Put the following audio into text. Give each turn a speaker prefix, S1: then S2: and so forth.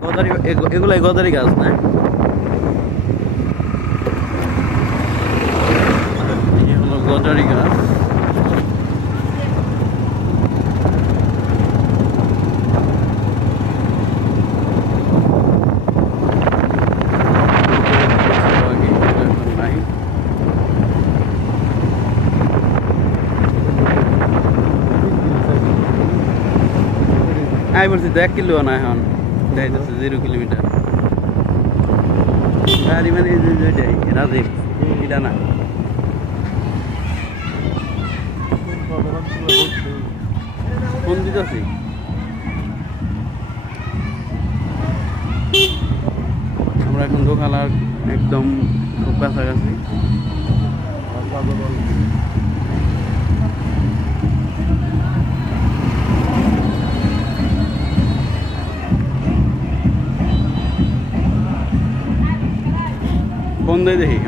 S1: গদারি এগু- এগুলাই গদারি গাছ না? গদারি গাছ। আমি বলছি এক কিলো না এখন। দেখাইতেছে জিরো কিলোমিটার। গাড়ি মানে এটা না। ফোন দিতেছি। আমরা এখন দোকালার একদম খুব কাছাকাছি। দিয়ে দেখি